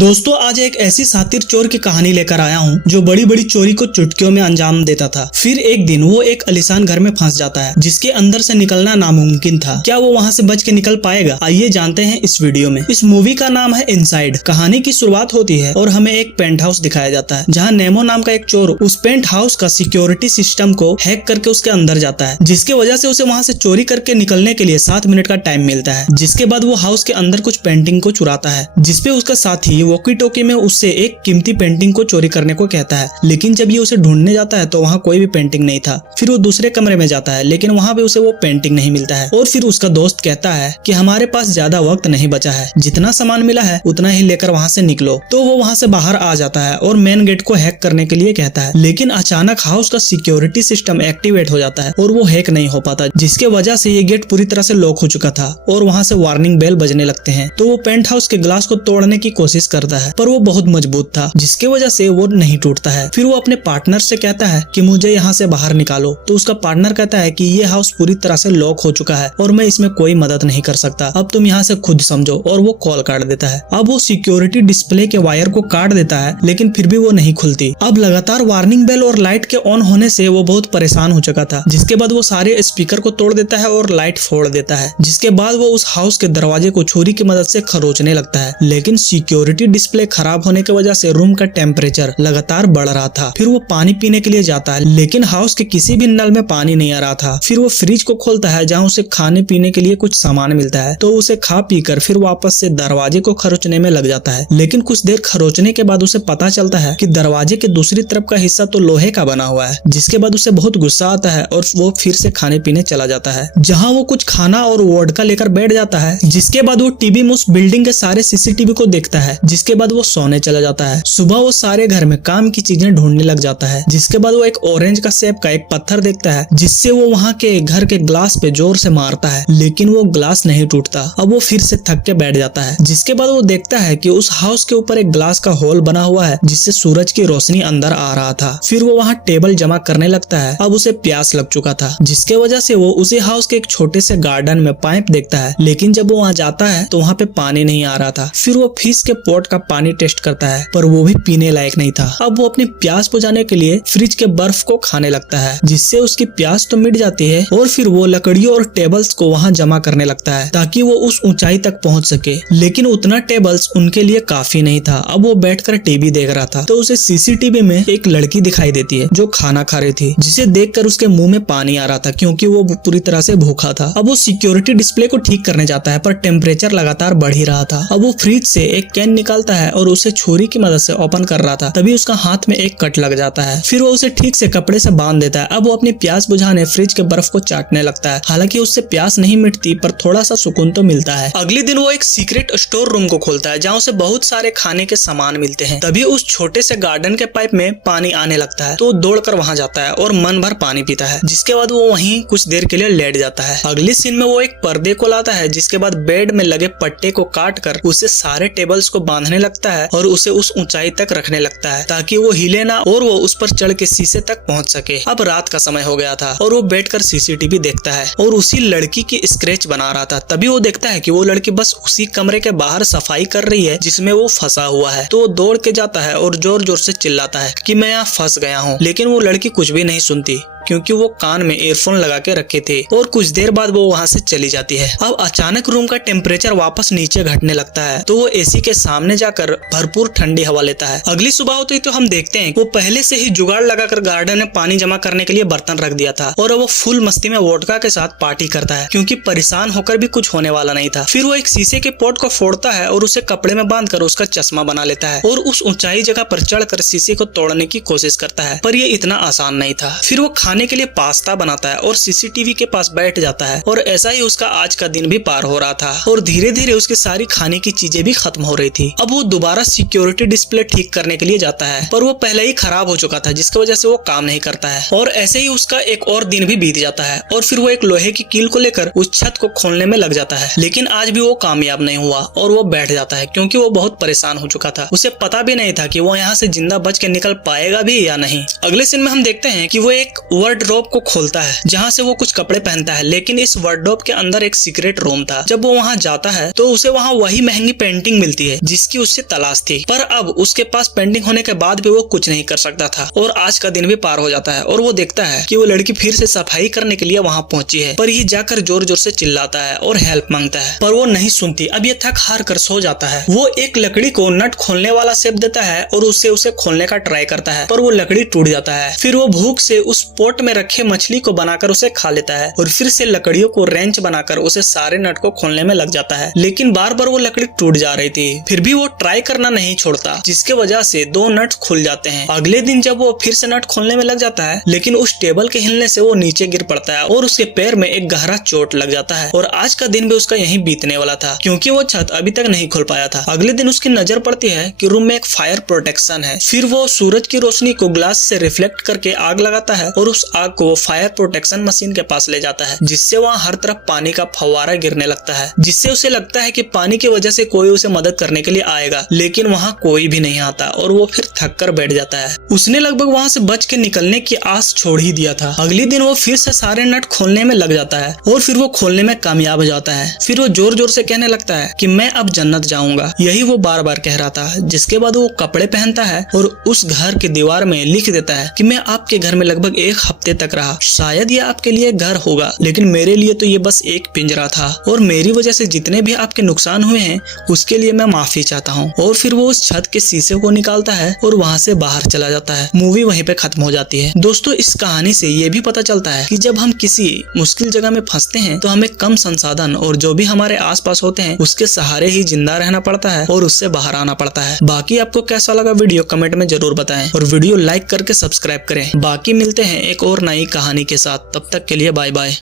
दोस्तों आज एक ऐसी शातिर चोर की कहानी लेकर आया हूँ जो बड़ी बड़ी चोरी को चुटकियों में अंजाम देता था। फिर एक दिन वो एक आलीशान घर में फंस जाता है जिसके अंदर से निकलना नामुमकिन था। क्या वो वहाँ से बच के निकल पाएगा? आइए जानते हैं इस वीडियो में। इस मूवी का नाम है इनसाइड। कहानी की शुरुआत होती है और हमें एक पेंट हाउस दिखाया जाता है जहाँ नेमो नाम का एक चोर उस पेंट हाउस का सिक्योरिटी सिस्टम को हैक करके उसके अंदर जाता है, जिसकी वजह से उसे वहाँ से चोरी करके निकलने के लिए 7 मिनट का टाइम मिलता है। जिसके बाद वो हाउस के अंदर कुछ पेंटिंग को चुराता है जिसपे उसका साथी वॉकी टॉकी में उससे एक कीमती पेंटिंग को चोरी करने को कहता है। लेकिन जब ये उसे ढूंढने जाता है तो वहाँ कोई भी पेंटिंग नहीं था। फिर वो दूसरे कमरे में जाता है लेकिन वहाँ पे उसे वो पेंटिंग नहीं मिलता है। और फिर उसका दोस्त कहता है कि हमारे पास ज्यादा वक्त नहीं बचा है, जितना सामान मिला है उतना ही लेकर वहाँ से निकलो। तो वो वहाँ से बाहर आ जाता है और मेन गेट को हैक करने के लिए कहता है, लेकिन अचानक हाउस का सिक्योरिटी सिस्टम एक्टिवेट हो जाता है और वो हैक नहीं हो पाता, जिसके वजह से ये गेट पूरी तरह से लॉक हो चुका था और वहाँ से वार्निंग बेल बजने लगते हैं। तो वो पेंट हाउस के ग्लास को तोड़ने की कोशिश करता है पर वो बहुत मजबूत था, जिसके वजह से वो नहीं टूटता है। फिर वो अपने पार्टनर से कहता है कि मुझे यहाँ से बाहर निकालो। तो उसका पार्टनर कहता है कि ये हाउस पूरी तरह से लॉक हो चुका है और मैं इसमें कोई मदद नहीं कर सकता, अब तुम यहाँ से खुद समझो। और वो कॉल काट देता है। अब वो सिक्योरिटी डिस्प्ले के वायर को काट देता है लेकिन फिर भी वो नहीं खुलती। अब लगातार वार्निंग बेल और लाइट के ऑन होने से वो बहुत परेशान हो चुका था। जिसके बाद वो सारे स्पीकर को तोड़ देता है और लाइट फोड़ देता है। जिसके बाद वो उस हाउस के दरवाजे को छुरी की मदद से खरोचने लगता है, लेकिन सिक्योरिटी डिस्प्ले खराब होने की वजह से रूम का टेम्परेचर लगातार बढ़ रहा था। फिर वो पानी पीने के लिए जाता है लेकिन हाउस के किसी भी नल में पानी नहीं आ रहा था। फिर वो फ्रिज को खोलता है जहाँ उसे खाने पीने के लिए कुछ सामान मिलता है। तो उसे खा पीकर फिर वापस से दरवाजे को खरोचने में लग जाता है। लेकिन कुछ देर खरोचने के बाद उसे पता चलता है कि दरवाजे के दूसरी तरफ का हिस्सा तो लोहे का बना हुआ है। जिसके बाद उसे बहुत गुस्सा आता है और वो फिर से खाने पीने चला जाता है, जहाँ वो कुछ खाना और वोडका लेकर बैठ जाता है। जिसके बाद वो टीवी में उस बिल्डिंग के सारे सीसीटीवी को देखता है। जिसके बाद वो सोने चला जाता है। सुबह वो सारे घर में काम की चीजें ढूंढने लग जाता है। जिसके बाद वो एक ऑरेंज का शेप का एक पत्थर देखता है जिससे वो वहाँ के घर के ग्लास पे जोर से मारता है, लेकिन वो ग्लास नहीं टूटता। अब वो फिर से थक के बैठ जाता है। जिसके बाद वो देखता है कि उस हाउस के ऊपर एक ग्लास का होल बना हुआ है जिससे सूरज की रोशनी अंदर आ रहा था। फिर वो वहाँ टेबल जमा करने लगता है। अब उसे प्यास लग चुका था, जिसके वजह से वो उसी हाउस के एक छोटे से गार्डन में पाइप देखता है, लेकिन जब वो वहाँ जाता है तो वहाँ पे पानी नहीं आ रहा था। फिर वो फिश के पॉट का पानी टेस्ट करता है पर वो भी पीने लायक नहीं था। अब वो अपनी प्यास बुझाने के लिए फ्रिज के बर्फ को खाने लगता है, जिससे उसकी प्यास तो मिट जाती है। और फिर वो लकड़ियों और टेबल्स को वहाँ जमा करने लगता है ताकि वो उस ऊंचाई तक पहुँच सके, लेकिन उतना टेबल्स उनके लिए काफी नहीं था। अब वो बैठकर टीवी देख रहा था तो उसे सीसीटीवी में एक लड़की दिखाई देती है जो खाना खा रही थी, जिसे देखकर उसके मुंह में पानी आ रहा था क्योंकि वो पूरी तरह से भूखा था। अब वो सिक्योरिटी डिस्प्ले को ठीक करने जाता है पर टेम्परेचर लगातार बढ़ ही रहा था। अब वो फ्रिज से एक कैन निकालता है और उसे छुरी की मदद से ओपन कर रहा था, तभी उसका हाथ में एक कट लग जाता है। फिर वो उसे ठीक से कपड़े से बांध देता है। अब वो अपनी प्यास बुझाने फ्रिज के बर्फ को चाटने लगता है। हालांकि उससे प्यास नहीं मिटती पर थोड़ा सा सुकून तो मिलता है। अगले दिन वो एक सीक्रेट स्टोर रूम को खोलता है जहाँ उसे बहुत सारे खाने के सामान मिलते हैं। तभी उस छोटे से गार्डन के पाइप में पानी आने लगता है तो दौड़कर वहाँ जाता है और मन भर पानी पीता है। जिसके बाद वो वहीं कुछ देर के लिए लेट जाता है। अगले सीन में वो एक पर्दे को लाता है, जिसके बाद बेड में लगे पट्टे को काट कर उसे सारे टेबल्स को बांधने लगता है और उसे उस ऊंचाई तक रखने लगता है ताकि वो हिले ना और वो उस पर चढ़ के शीशे तक पहुंच सके। अब रात का समय हो गया था और वो बैठकर सीसीटीवी देखता है और उसी लड़की की स्केच बना रहा था। तभी वो देखता है कि वो लड़की बस उसी कमरे के बाहर सफाई कर रही है जिसमें वो फंसा हुआ है। तो वो दौड़ के जाता है और जोर जोर से चिल्लाता है कि मैं यहाँ फंस गया हूँ, लेकिन वो लड़की कुछ भी नहीं सुनती क्योंकि वो कान में ईयरफोन लगा के रखे थे। और कुछ देर बाद वो वहाँ से चली जाती है। अब अचानक रूम का टेम्परेचर वापस नीचे घटने लगता है तो वो एसी के सामने जाकर भरपूर ठंडी हवा लेता है। अगली सुबह होती तो हम देखते हैं वो पहले से ही जुगाड़ लगाकर गार्डन में पानी जमा करने के लिए बर्तन रख दिया था और वो फुल मस्ती में वोडका के साथ पार्टी करता है क्योंकि परेशान होकर भी कुछ होने वाला नहीं था। फिर वो एक शीशे के पॉट को फोड़ता है और उसे कपड़े में बांधकर उसका चश्मा बना लेता है और उस ऊंचाई जगह पर चढ़कर शीशे को तोड़ने की कोशिश करता है, पर ये इतना आसान नहीं था। फिर वो खाने के लिए पास्ता बनाता है और सीसीटीवी के पास बैठ जाता है और ऐसा ही उसका आज का दिन भी पार हो रहा था और धीरे धीरे उसकी सारी खाने की चीजें भी खत्म हो रही थी। अब वो दोबारा सिक्योरिटी डिस्प्ले ठीक करने के लिए जाता है पर वो पहले ही खराब हो चुका था, जिसकी वजह से वो काम नहीं करता है। और ऐसे ही उसका एक और दिन भी बीत जाता है और फिर वो एक लोहे की कील को लेकर उस छत को खोलने में लग जाता है, लेकिन आज भी वो कामयाब नहीं हुआ और वो बैठ जाता है क्योंकि वो बहुत परेशान हो चुका था। उसे पता भी नहीं था कि वो यहाँ से जिंदा बच के निकल पाएगा भी या नहीं। अगले सीन में हम देखते हैं कि वो एक वार्डरोब को खोलता है जहाँ से वो कुछ कपड़े पहनता है, लेकिन इस वार्डरोब के अंदर एक सीक्रेट रूम था। जब वो वहाँ जाता है तो उसे वहाँ वही महंगी पेंटिंग मिलती है जिसकी उससे तलाश थी, पर अब उसके पास पेंटिंग होने के बाद भी वो कुछ नहीं कर सकता था। और आज का दिन भी पार हो जाता है और वो देखता है कि वो लड़की फिर से सफाई करने के लिए वहाँ पहुंची है, पर ये जाकर जोर जोर से चिल्लाता है और हेल्प मांगता है, पर वो नहीं सुनती। अब ये थक हार कर सो जाता है। वो एक लकड़ी को नट खोलने वाला शेप देता है और उससे उसे खोलने का ट्राई करता है, पर वो लकड़ी टूट जाता है। फिर वो भूख से उस पोट में रखे मछली को बनाकर उसे खा लेता है और फिर से लकड़ियों को रेंच बनाकर उसे सारे नट को खोलने में लग जाता है, लेकिन बार बार वो लकड़ी टूट जा रही थी। फिर भी वो ट्राई करना नहीं छोड़ता, जिसके वजह से 2 नट खुल जाते हैं। अगले दिन जब वो फिर से नट खोलने में लग जाता है, लेकिन उस टेबल के हिलने से वो नीचे गिर पड़ता है और उसके पैर में एक गहरा चोट लग जाता है। और आज का दिन भी उसका यहीं बीतने वाला था, क्योंकि वो छत अभी तक नहीं खोल पाया था। अगले दिन उसकी नजर पड़ती है कि रूम में एक फायर प्रोटेक्शन है। फिर वो सूरज की रोशनी को ग्लास से रिफ्लेक्ट करके आग लगाता है और उस आग को वो फायर प्रोटेक्शन मशीन के पास ले जाता है, जिससे वहाँ हर तरफ पानी का फव्वारा गिरने लगता है, जिससे उसे लगता है कि पानी की वजह से कोई उसे मदद करने के लिए आएगा, लेकिन वहाँ कोई भी नहीं आता और वो फिर थक कर बैठ जाता है। उसने लगभग वहाँ से बच के निकलने की आस छोड़ ही दिया था। अगले दिन वो फिर से सारे नट खोलने में लग जाता है और फिर वो खोलने में कामयाब हो जाता है। फिर वो जोर जोर से कहने लगता है कि मैं अब जन्नत जाऊंगा, यही वो बार बार कह रहा था। जिसके बाद वो कपड़े पहनता है और उस घर की दीवार में लिख देता है कि मैं आपके घर में लगभग 1 हफ्ते तक रहा, शायद ये आपके लिए घर होगा, लेकिन मेरे लिए तो ये बस एक पिंजरा था और मेरी वजह से जितने भी आपके नुकसान हुए हैं उसके लिए मैं माफी चाहता हूँ। और फिर वो उस छत के शीशे को निकालता है और वहाँ से बाहर चला जाता है। मूवी वहीं पे खत्म हो जाती है। दोस्तों, इस कहानी से ये भी पता चलता है कि जब हम किसी मुश्किल जगह में फंसते हैं तो हमें कम संसाधन और जो भी हमारे आसपास होते हैं उसके सहारे ही जिंदा रहना पड़ता है और उससे बाहर आना पड़ता है। बाकी आपको कैसा लगा वीडियो कमेंट में जरूर बताएं और वीडियो लाइक करके सब्सक्राइब करें। बाकी मिलते हैं एक और नई कहानी के साथ, तब तक के लिए बाय बाय।